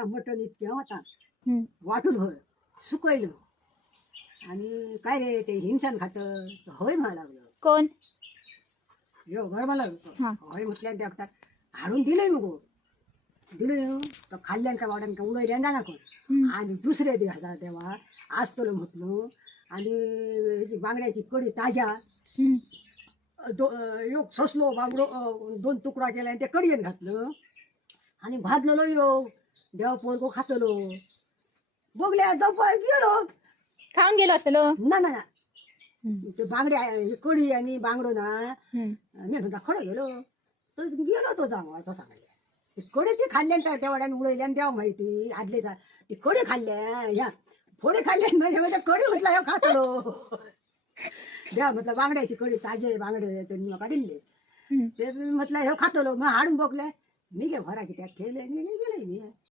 जरा मटण इतके होता. हम्म. वाटून होय सुकवलं. आणि काय रे ते हिमसान खातं? होय म्हणा लागलं. कोण? यो घर मला हा. होय म्हटल्या ते एकटा हाडून दिलंय मग दिलं तर खाल्ल्यांच्या वाड्यान का उडय रेंदा ना कोण. हम्म. आणि दुसऱ्या दिवसा तेव्हा आज तुला म्हटलं आणि ह्याची बांगड्याची कडी ताज्या. हम्म. दो एक ससलो बांगडो अं, दोन तुकडा केला आणि ते कडीन घातलं. आणि भाजलेलो यो. देवा पोरगो खातलो? बघल्या दपार गेलो. खाऊन गेलो असलो ना ना ना. ते बांगड्या हे कडी आणि बांगडो ना. हम्म. मी म्हणता खडं गेलो. तर गेलो तो जाऊ असं सांगायला ते कडे ते खाल्ल्या त्या वाड्याने उडवल्या आणि तेव्हा माहिती आदले जा ते कडे खाल्ल्या ह्या फोडे खाल्ले म्हणजे म्हणजे कडी म्हटलं ह्यो खातलो. द्या म्हटलं बांगड्याची कडी ताजे बांगडे मला दिले. हम्म. ते म्हटलं हे खातलो. मग हाडून बघले मी गे भरा की त्यात ठेवले मी गेले मी.